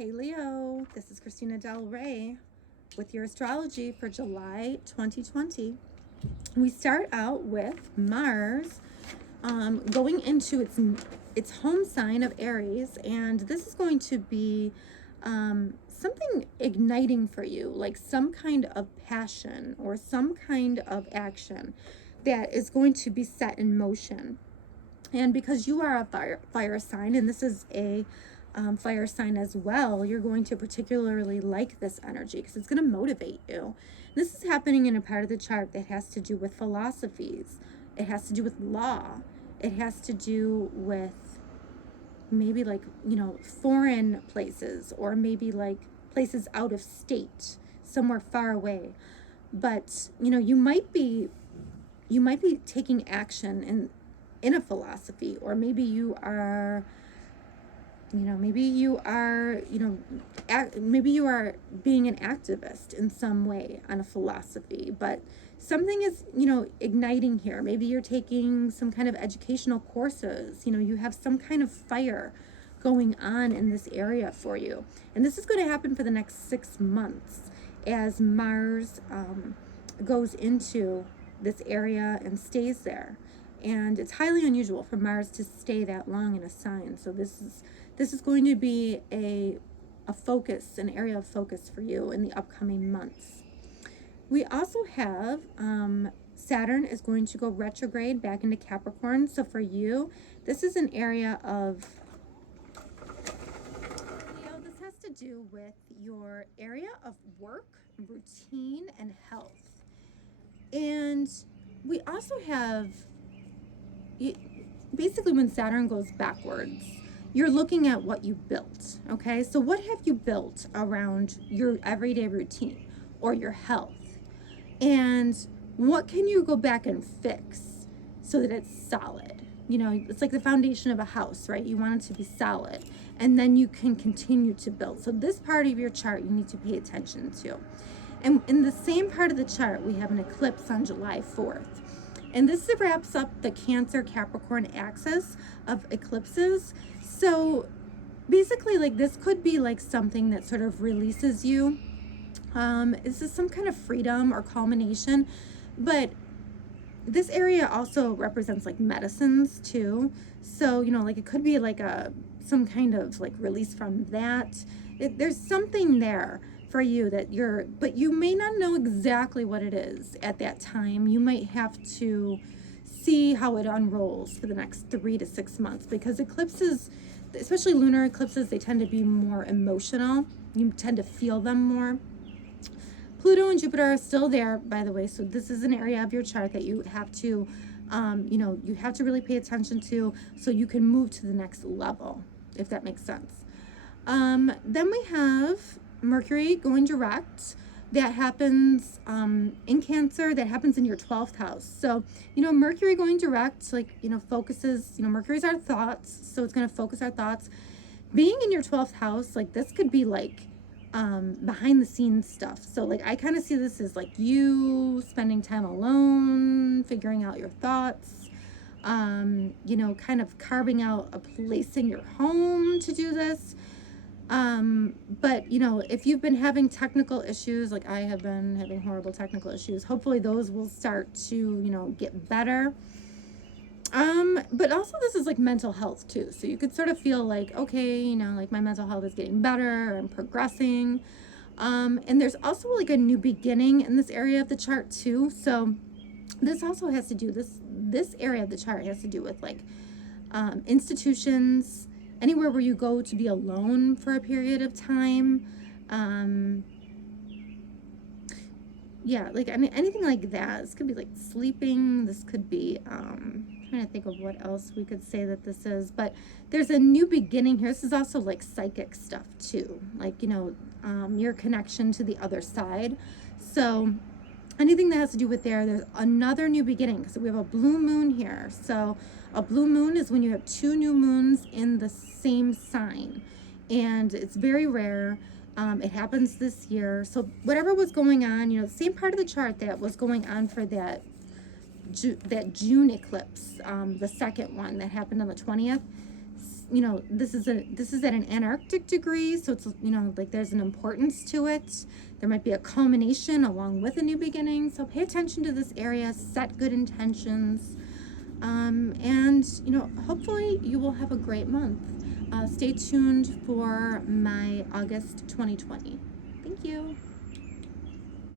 Hey Leo, this is Christina Del Rey with your astrology for July 2020. We start out with Mars going into its home sign of Aries, and this is going to be something igniting for you, like some kind of passion or some kind of action that is going to be set in motion. And because you are a fire sign, and this is a fire sign as well, you're going to particularly like this energy because it's going to motivate you. This is happening in a part of the chart that has to do with philosophies. It has to do with law. It has to do with maybe like, foreign places, or maybe like places out of state, somewhere far away. But, you might be taking action in a philosophy, or maybe you are maybe you are being an activist in some way on a philosophy, but something is igniting here. Maybe you're taking some kind of educational courses. You have some kind of fire going on in this area for you, and this is going to happen for the next 6 months as Mars goes into this area and stays there. And it's highly unusual for Mars to stay that long in a sign. So this is going to be a focus, an area of focus for you in the upcoming months. We also have Saturn is going to go retrograde back into Capricorn. So for you, this is an area of, this has to do with your area of work, routine, and health. And we also have, basically when Saturn goes backwards, you're looking at what you built, okay? So what have you built around your everyday routine or your health? And what can you go back and fix so that it's solid? It's like the foundation of a house, right? You want it to be solid, and then you can continue to build. So this part of your chart you need to pay attention to. And in the same part of the chart, we have an eclipse on July 4th. And this wraps up the Cancer-Capricorn axis of eclipses. So basically, like, this could be like something that sort of releases you. This is some kind of freedom or culmination. But this area also represents like medicines too. So, like it could be like some kind of like release from that. There's something there for you but you may not know exactly what it is at that time. You might have to see how it unrolls for the next 3 to 6 months, because eclipses, especially lunar eclipses, they tend to be more emotional. You tend to feel them more. Pluto and Jupiter are still there, by the way, so this is an area of your chart that you have to you have to really pay attention to, so you can move to the next level, if that makes sense. Then we have Mercury going direct. That happens in Cancer. That happens in your 12th house. So, Mercury going direct, like, focuses, Mercury's our thoughts. So it's going to focus our thoughts. Being in your 12th house, like, this could be like behind the scenes stuff. So, like, I kind of see this as like you spending time alone, figuring out your thoughts, kind of carving out a place in your home to do this. But if you've been having technical issues, like I have been having horrible technical issues, hopefully those will start to, get better. But also this is like mental health too. So you could sort of feel like, okay, like my mental health is getting better, I'm progressing. And there's also like a new beginning in this area of the chart too. So this also has to do, this area of the chart has to do with like, institutions, anywhere where you go to be alone for a period of time. Like anything like that. This could be like sleeping. This could be, trying to think of what else we could say that this is. But there's a new beginning here. This is also like psychic stuff too. Like, your connection to the other side. So anything that has to do with there's another new beginning. So we have a blue moon here. So a blue moon is when you have 2 new moons in the same sign, and it's very rare. It happens this year. So whatever was going on, the same part of the chart that was going on for that June eclipse, the second one that happened on the 20th, you know, this is at an Antarctic degree, so it's, you know, like there's an importance to it. There might be a culmination along with a new beginning. So pay attention to this area, set good intentions, and you know, hopefully you will have a great month. Stay tuned for my August 2020. Thank you.